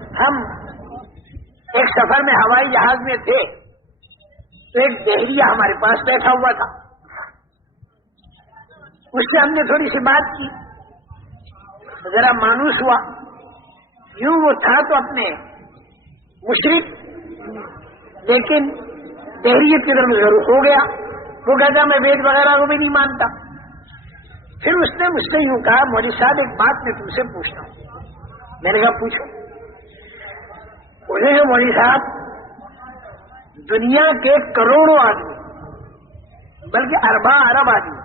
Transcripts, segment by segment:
ہم ایک سفر میں ہوائی جہاز میں تھے تو ایک بحریہ ہمارے پاس بیٹھا ہوا تھا. اس سے ہم نے تھوڑی سی بات کی, ذرا مانوس ہوا. یوں وہ تھا تو اپنے مشرک, لیکن بحریت کی طرف ضرور ہو گیا. وہ کہتا میں وید وغیرہ کو بھی نہیں مانتا. پھر اس نے مجھ سے یوں کہا مولوی صاحب ایک بات میں تم سے پوچھتا ہوں. میں نے کہا پوچھو. انہوں نے مولوی صاحب دنیا کے کروڑوں آدمی بلکہ ارباں ارب آدمی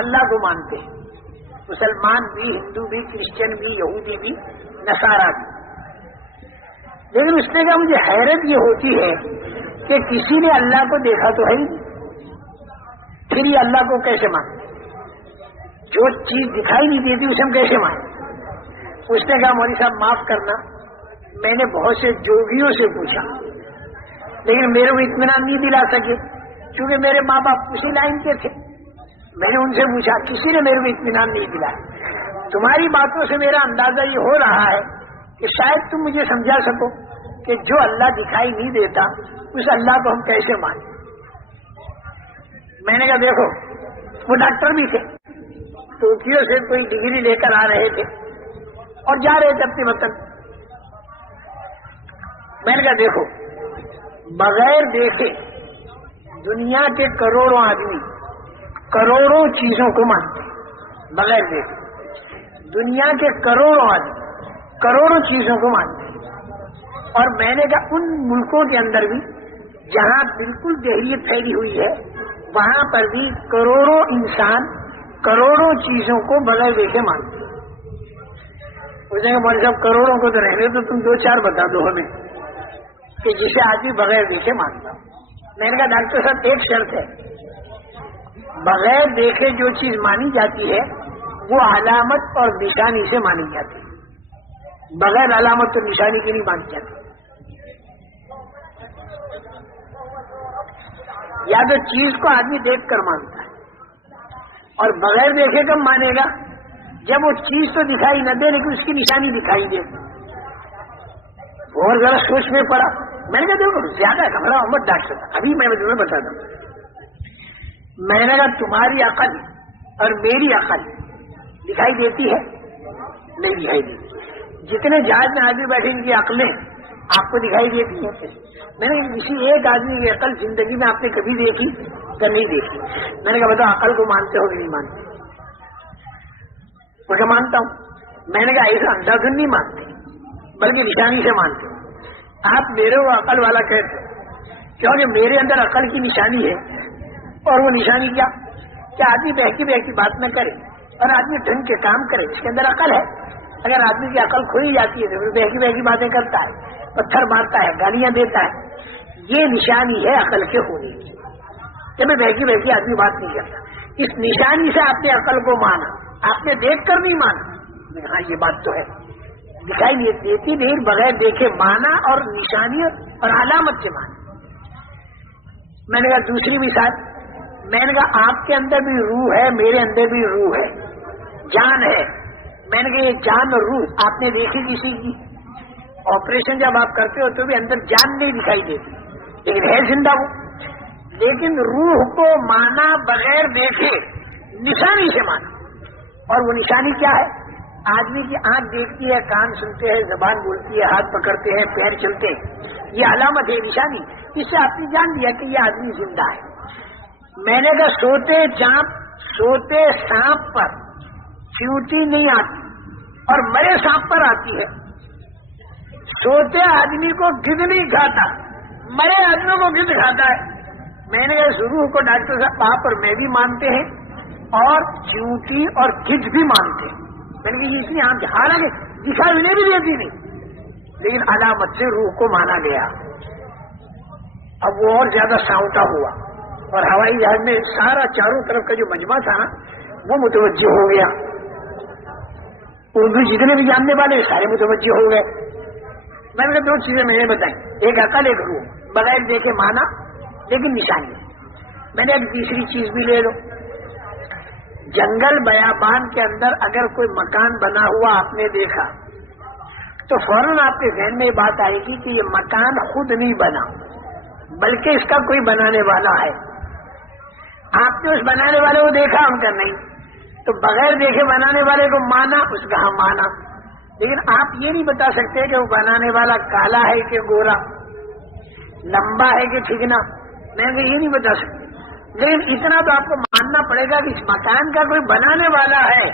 اللہ کو مانتے ہیں, مسلمان بھی, ہندو بھی, کرسچن بھی, یہودی بھی, نصارہ بھی. لیکن اس نے کہا مجھے حیرت یہ ہوتی ہے کہ کسی نے اللہ کو دیکھا تو ہے ہی نہیں, پھر یہ اللہ کو کیسے مانتے؟ جو چیز دکھائی نہیں دیتی اسے ہم کیسے مانتے؟ اس نے کہا مولوی صاحب معاف کرنا, میں نے بہت سے جوگیوں سے پوچھا لیکن میرے کو اطمینان نہیں دلا سکے, کیونکہ میرے ماں باپ اسی لائن کے تھے. میں نے ان سے پوچھا, کسی نے میرے کو اطمینان نہیں دلایا. تمہاری باتوں سے میرا اندازہ یہ ہو رہا ہے کہ شاید تم مجھے سمجھا سکو کہ جو اللہ دکھائی نہیں دیتا اس اللہ کو ہم کیسے مانیں. میں نے کہا دیکھو, وہ ڈاکٹر بھی تھے, ٹوکیو سے کوئی ڈگری لے کر آ رہے تھے اور جا رہے تھے اپنے وطن. میں نے کہا دیکھو, بغیر دیکھے دنیا کے کروڑوں آدمی کروڑوں چیزوں کو مانتے ہیں. بغیر دیکھے دنیا کے کروڑوں آدمی کروڑوں چیزوں کو مانتے ہیں. اور میں نے کہا ان ملکوں کے اندر بھی جہاں بالکل جہریت پھیلی ہوئی ہے وہاں پر بھی کروڑوں انسان کروڑوں چیزوں کو بغیر دیکھے مانتے ہیں. اس نے کہا مولوی صاحب کروڑوں کو تو رہنے تو تم 2-4 بتا دو ہمیں کہ جسے آدمی بغیر دیکھے مانتا. میں نے کہا ڈاکٹر صاحب ایک شرط ہے, بغیر دیکھے جو چیز مانی جاتی ہے وہ علامت اور نشانی سے مانی جاتی ہے, بغیر علامت اور نشانی کی نہیں مانی جاتی. یا تو چیز کو آدمی دیکھ کر مانتا ہے اور بغیر دیکھے کب مانے گا جب وہ چیز تو دکھائی نہ دے لیکن اس کی نشانی دکھائی دے. اور ذرا سوچ میں پڑا. میں نے کہا دیکھو زیادہ گھبراؤ مت ڈاکٹر صاحب, ابھی میں تمہیں بتا دوں. میں نے کہا تمہاری عقل اور میری عقل دکھائی دیتی ہے؟ نہیں دکھائی دیتی. جتنے جہاز میں آدمی بیٹھے ان کی عقلیں آپ کو دکھائی دیتی ہیں. میں نے کسی ایک آدمی کی عقل زندگی میں آپ نے کبھی دیکھی یا نہیں دیکھی؟ میں نے کہا بتاؤ عقل کو مانتے ہو کہ نہیں مانتے؟ وہ کہ مانتا ہوں. میں نے کہا ایسا اندھا دھن نہیں مانتے بلکہ نشانی سے مانتے. آپ میرے کو عقل والا کہتے کیونکہ میرے اندر عقل کی نشانی ہے. اور وہ نشانی کیا کہ آدمی بہکی بات نہ کرے اور آدمی ڈھنگ کے کام کرے, اس کے اندر عقل ہے. اگر آدمی کی عقل کھوئی جاتی ہے تو بہکی باتیں کرتا ہے, پتھر مارتا ہے, گالیاں دیتا ہے. یہ نشانی ہے عقل کے ہونے کی کہ میں بہکی آدمی بات نہیں کرتا. اس نشانی سے آپ نے عقل کو مانا, آپ نے دیکھ کر نہیں مانا. ہاں یہ بات تو ہے, دکھائی نہیں دیتی نہیں بغیر دیکھے مانا اور نشانی اور علامت سے مانا. میں نے کہا دوسری مثال, میں نے کہا آپ کے اندر بھی روح ہے, میرے اندر بھی روح ہے, جان ہے. میں نے کہا یہ جان اور روح آپ نے دیکھی کسی کی؟ آپریشن جب آپ کرتے ہو تو بھی اندر جان نہیں دکھائی دیتی لیکن ہے زندہ وہ. لیکن روح کو مانا بغیر دیکھے نشانی سے مانا. اور وہ نشانی کیا ہے؟ آدمی کی آنکھ دیکھتی ہے, کان سنتے ہیں, زبان بولتی ہے, ہاتھ پکڑتے ہیں, پیر چلتے ہیں. یہ علامت ہے, نشانی. اس سے آپ نے جان لیا کہ یہ آدمی زندہ ہے. میں نے کہا سوتے سانپ پر چیونٹی نہیں آتی اور مرے سانپ پر آتی ہے. سوتے آدمی کو گدھ نہیں کھاتا, مرے آدمیوں کو گدھ کھاتا ہے. میں نے کہا روح کو ڈاکٹر صاحب آپ اور میں بھی مانتے ہیں اور چیونٹی اور گدھ بھی مانتے ہیں. میں نے کہا یہ اتنی عام, حالانکہ دکھائی انہیں بھی دیتی نہیں لیکن علامت سے روح کو مانا گیا. اب وہ اور زیادہ ساؤنٹا ہوا اور ہوائی جہاز میں سارا چاروں طرف کا جو مجمع تھا نا وہ متوجہ ہو گیا. اردو جتنے بھی جاننے والے سارے متوجہ ہو گئے. میں نے 2 چیزیں میں نے بتائی, ایک عقل ایک روح, بغیر دیکھے مانا لیکن نشانی. میں نے ایک تیسری چیز بھی لے لو, جنگل بیابان کے اندر اگر کوئی مکان بنا ہوا آپ نے دیکھا تو فوراً آپ کے ذہن میں یہ بات آئے گی کہ یہ مکان خود نہیں بنا بلکہ اس کا کوئی بنانے والا ہے. آپ نے اس بنانے والے کو دیکھا، ہم کا نہیں، تو بغیر دیکھے بنانے والے کو مانا، اس کا ہم مانا. لیکن آپ یہ نہیں بتا سکتے کہ وہ بنانے والا کالا ہے کہ گورا، لمبا ہے کہ ٹھیکنا، میں یہ نہیں بتا سکتے. لیکن اتنا تو آپ کو ماننا پڑے گا کہ اس مکان کا کوئی بنانے والا ہے.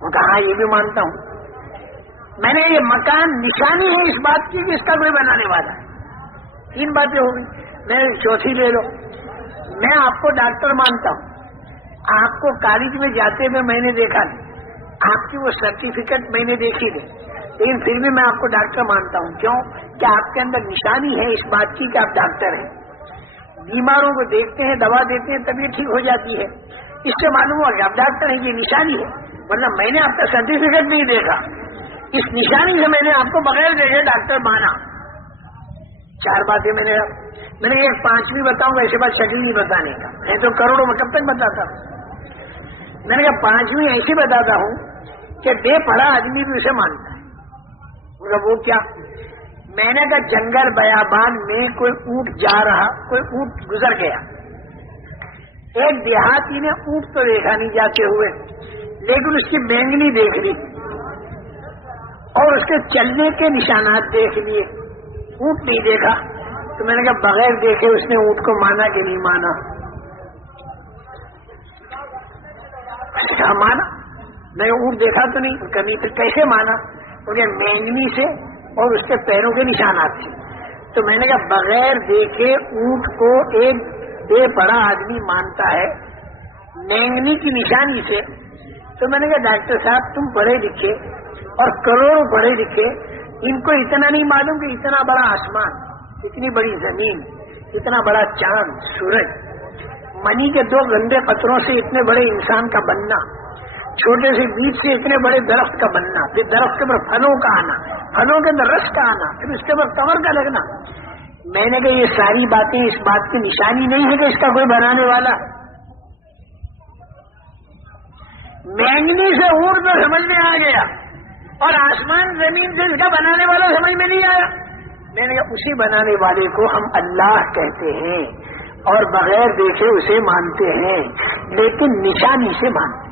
وہ کہا یہ بھی مانتا ہوں. میں نے یہ مکان نشانی ہے اس بات کی کہ اس کا کوئی بنانے والا ہے. 3 باتیں ہو گئی. میں چوتھی لے لو، میں آپ کو ڈاکٹر مانتا ہوں. آپ کو کالج میں جاتے ہوئے میں نے دیکھا نہیں، آپ کی وہ سرٹیفکیٹ میں نے دیکھی نہیں، لیکن پھر بھی میں آپ کو ڈاکٹر مانتا ہوں. کیوں کہ آپ کے اندر نشانی ہے اس بات کی کہ آپ ڈاکٹر ہیں. بیماروں کو دیکھتے ہیں، دوا دیتے ہیں، طبیعت ٹھیک ہو جاتی ہے. اس سے معلوم ہوا کہ آپ ڈاکٹر ہیں، یہ نشانی ہے. ورنہ میں نے آپ کا سرٹیفکیٹ نہیں دیکھا، اس نشانی سے میں نے آپ کو بغیر دیکھے ڈاکٹر مانا. 4 باتیں میں نے ایک 5ویں بتاؤں گا، ایسے بات شکل نہیں بتانے کا، میں تو کروڑوں میں کب تک بتاتا ہوں. میں نے کہا 5ویں ایسی بتاتا ہوں کہ بے پڑھا آدمی بھی اسے مانتا ہے. وہ کیا؟ میں نے کہا جنگل بیابان میں کوئی اونٹ جا رہا، کوئی اونٹ گزر گیا. ایک دیہاتی نے اونٹ تو دیکھا نہیں جاتے ہوئے، لیکن اس کی بینگنی دیکھ لی اور اس کے چلنے کے نشانات دیکھ لیے، اونٹ نہیں دیکھا. تو میں نے کہا بغیر دیکھے اس نے اونٹ کو مانا کہ نہیں مانا؟ مانا. میں اونٹ دیکھا تو نہیں، کبھی پھر کیسے مانا؟ کیونکہ مینگنی سے اور اس کے پیروں کے نشانات تھے. تو میں نے کہا بغیر دیکھے اونٹ کو ایک بے پڑھا آدمی مانتا ہے مینگنی کی نشانی سے. تو میں نے کہا ڈاکٹر صاحب تم پڑھے لکھے اور کروڑوں پڑھے لکھے، ان کو اتنا نہیں معلوم کہ اتنا بڑا آسمان، اتنی بڑی زمین، اتنا بڑا چاند سورج، منی کے 2 گندے قطروں سے اتنے بڑے انسان کا بننا، چھوٹے سے بیج سے اتنے بڑے درخت کا بننا، پھر درخت کے اوپر پھلوں کا آنا، پھلوں کے اندر رس کا آنا، پھر اس کے اوپر کمر کا لگنا. میں نے کہا یہ ساری باتیں اس بات کی نشانی نہیں ہے کہ اس کا کوئی بنانے والا. مینگنی سے اونٹ تو سمجھ میں آ گیا اور آسمان زمین سے اس کا بنانے والا سمجھ میں نہیں آیا. میں نے کہا اسی بنانے والے کو ہم اللہ کہتے ہیں اور بغیر دیکھے اسے مانتے ہیں، لیکن نشانی سے مانتے ہیں.